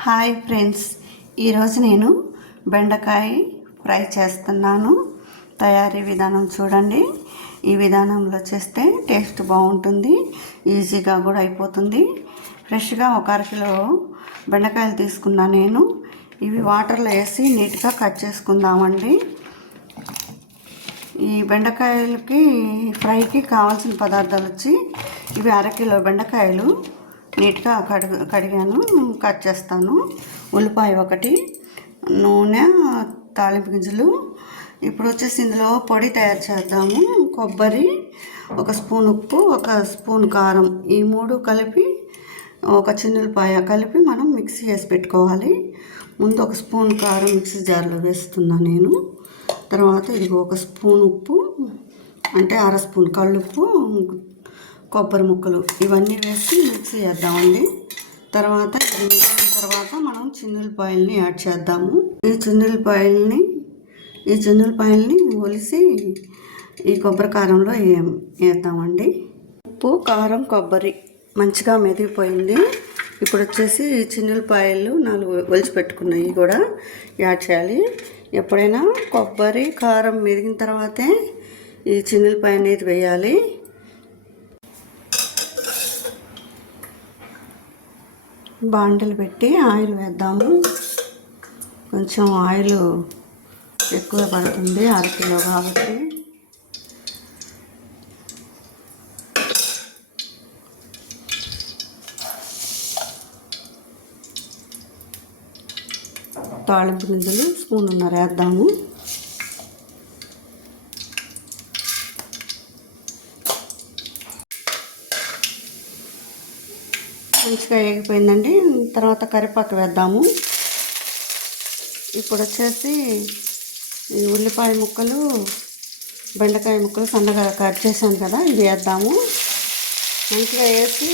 Hi friends. ఈరోజు నేను బెండకాయ ఫ్రై చేస్తున్నాను. తయారీ విధానం చూడండి. ఈ విధానంలో చేస్తే టేస్ట్ బాగుంటుంది. ఈజీగా కూడా అయిపోతుంది. ఫ్రెష్గా ఒక అరకిలో బెండకాయలు తీసుకున్నా నేను. ఇవి వాటర్లో వేసి నీట్గా కట్ చేసుకుందామండి. ఈ బెండకాయలకి ఫ్రైకి కావాల్సిన పదార్థాలు వచ్చి ఇవి అరకిలో బెండకాయలు. నీట్గా కడుగు కడిగాను కట్ చేస్తాను. ఉల్లిపాయ ఒకటి నూనె తాలింపు గింజలు. ఇప్పుడు వచ్చేసి ఇందులో పొడి తయారు చేద్దాము. కొబ్బరి ఒక స్పూన్ ఉప్పు ఒక స్పూన్ కారం. ఈ మూడు కలిపి ఒక చిన్నులపాయ కలిపి మనం మిక్సీ వేసి పెట్టుకోవాలి. ముందు ఒక స్పూన్ కారం మిక్సీ జార్లో వేస్తున్నా నేను. తర్వాత ఇది ఒక స్పూన్ ఉప్పు అంటే అర స్పూన్ కళ్ళుప్పు కొబ్బరి ముక్కలు ఇవన్నీ వేసి మిక్స్ చేద్దామండి తర్వాత ఇది మిగిలిన తర్వాత మనం చిన్నులపాయల్ని యాడ్ చేద్దాము. ఈ చిన్నులపాయల్ని ఈ చిన్నులపాయల్ని ఒలిసి ఈ కొబ్బరి కారంలో వేద్దామండి. ఉప్పు కారం కొబ్బరి మంచిగా మెదిగిపోయింది ఇప్పుడు వచ్చేసి ఈ చిన్నులపాయలు నాలుగు ఒలిచి పెట్టుకున్నాయి కూడా యాడ్ చేయాలి. ఎప్పుడైనా కొబ్బరి కారం మెరిగిన తర్వాతే ఈ చిన్నులపాయ అనేది వేయాలి. బాండలు పెట్టి ఆయిల్ వేద్దాము. కొంచెం ఆయిల్ ఎక్కువ పడుతుంది అరకిలో కాబట్టి. తాళింపు గింజలు స్పూన్ ఉన్నారు వేద్దాము. మంచిగా వేగిపోయిందండి. తర్వాత కరివేపాకు వేద్దాము. ఇప్పుడు వచ్చేసి ఈ ఉల్లిపాయ ముక్కలు బెండకాయ ముక్కలు సన్నగా కట్ చేశాను కదా ఇది వేద్దాము. మంచిగా వేసి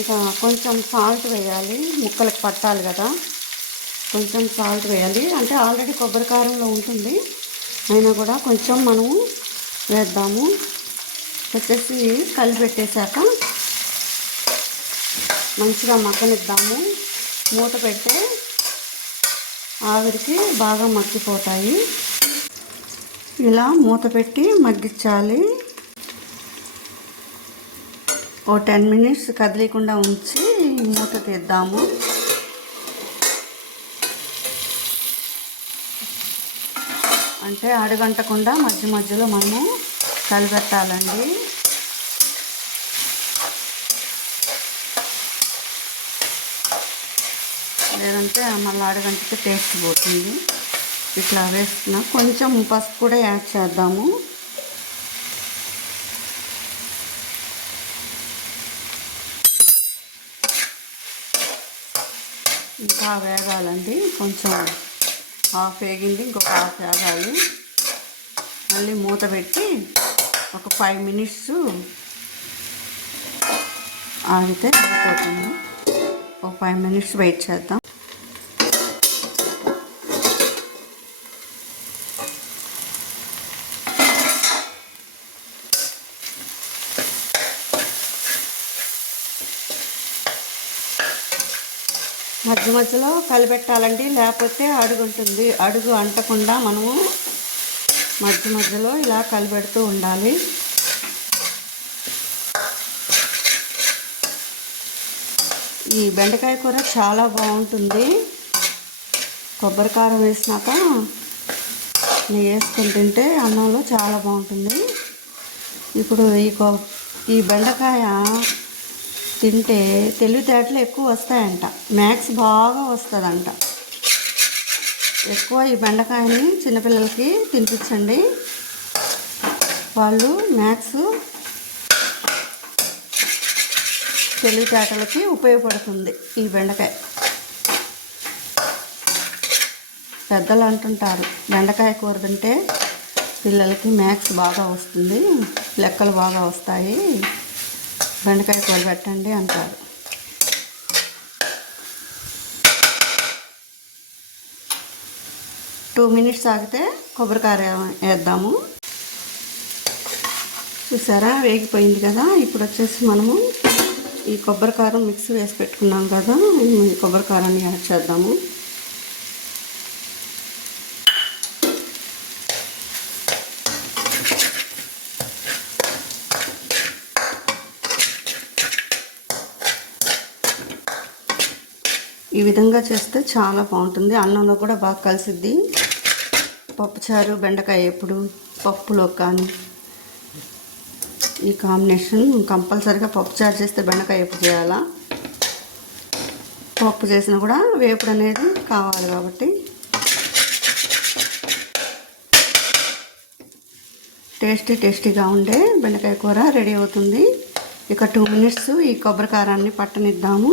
ఇక కొంచెం సాల్ట్ వేయాలి. ముక్కలకు పట్టాలి కదా. కొంచెం సాల్ట్ వేయాలి. అంటే ఆల్రెడీ కొబ్బరి కారంలో ఉంటుంది. అయినా కూడా కొంచెం మనము వేద్దాము. వచ్చేసి కలిపెట్టేశాక మంచిగా మగ్గనిద్దాము. మూత పెడితే ఆవిరికి బాగా మగ్గిపోతాయి. ఇలా మూత పెట్టి మగ్గించాలి. ఓ టెన్ మినిట్స్ కదిలీకుండా ఉంచి మూత తీద్దాము. అంటే అడుగంటకుండా మధ్య మధ్యలో మనము కలిపెట్టాలండి లేదంటే మళ్ళీ అడగంటే టేస్ట్ పోతుంది. ఇట్లా వేస్తున్నా. కొంచెం పసుపు కూడా యాడ్ చేద్దాము. ఇంకా వేగాలండి. కొంచెం హాఫ్ వేగింది ఇంకొక హాఫ్ వేగాలి. మళ్ళీ మూత పెట్టి ఒక ఫైవ్ మినిట్స్ ఆగితే అయిపోతుంది. ఒక ఫైవ్ మినిట్స్ వెయిట్ చేద్దాం. మధ్య మధ్యలో కలిపెట్టాలండి లేకపోతే అడుగు ఉంటుంది. అడుగు అంటకుండా మనము మధ్య మధ్యలో ఇలా కలిపెడుతూ ఉండాలి. ఈ బెండకాయ కూర చాలా బాగుంటుంది. కొబ్బరికారం వేసినాక నేను వేసుకుని తింటే అన్నంలో చాలా బాగుంటుంది. ఇప్పుడు ఈ కొ ఈ బెండకాయ తింటే తెలివితేటలు ఎక్కువ వస్తాయంట. మ్యాథ్స్ బాగా వస్తుందంట. ఎక్కువ ఈ బెండకాయని చిన్నపిల్లలకి తినిపించండి. వాళ్ళు మ్యాథ్స్ తెలివితేటలకి ఉపయోగపడుతుంది ఈ బెండకాయ. పెద్దలు అంటుంటారు బెండకాయ కూర తింటే పిల్లలకి మ్యాథ్స్ బాగా వస్తుంది లెక్కలు బాగా వస్తాయి. బెండకాయ కూర పెట్టండి అంటారు. టూ మినిట్స్ ఆగితే కొబ్బరికాయ వేద్దాము. చూసారా? వేగిపోయింది కదా? ఇప్పుడు వచ్చేసి మనము ఈ కొబ్బరి కారం మిక్స్ వేసి పెట్టుకున్నాం కదా? ఈ కొబ్బరి కారాన్ని యాడ్ చేద్దాము. ఈ విధంగా చేస్తే చాలా బాగుంటుంది. అన్నంలో కూడా బాగా కలిసిద్ది. పప్పుచారు బెండకాయ ఎప్పుడు పప్పులో కానీ ఈ కాంబినేషన్ కంపల్సరిగా పప్పుచారు చేస్తే బెండకాయ ఎప్పుడు చేయాలా? పప్పు చేసినా కూడా వేపుడు అనేది కావాలి కాబట్టి. టేస్టీ టేస్టీగా ఉండే బెండకాయ కూర రెడీ అవుతుంది. ఇక టూ మినిట్స్ ఈ కొబ్బరి కారాన్ని పట్టనిద్దాము.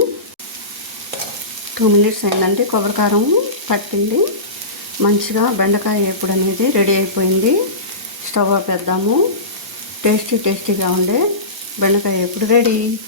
టూ మినిట్స్ అయిందండి. కొబ్బరి కారం పట్టింది. మంచిగా బెండకాయ వేపుడు అనేది రెడీ అయిపోయింది. స్టవ్ ఆపేద్దాము. టేస్టీ టేస్టీగా ఉండే బెండకాయ వేపుడు రెడీ.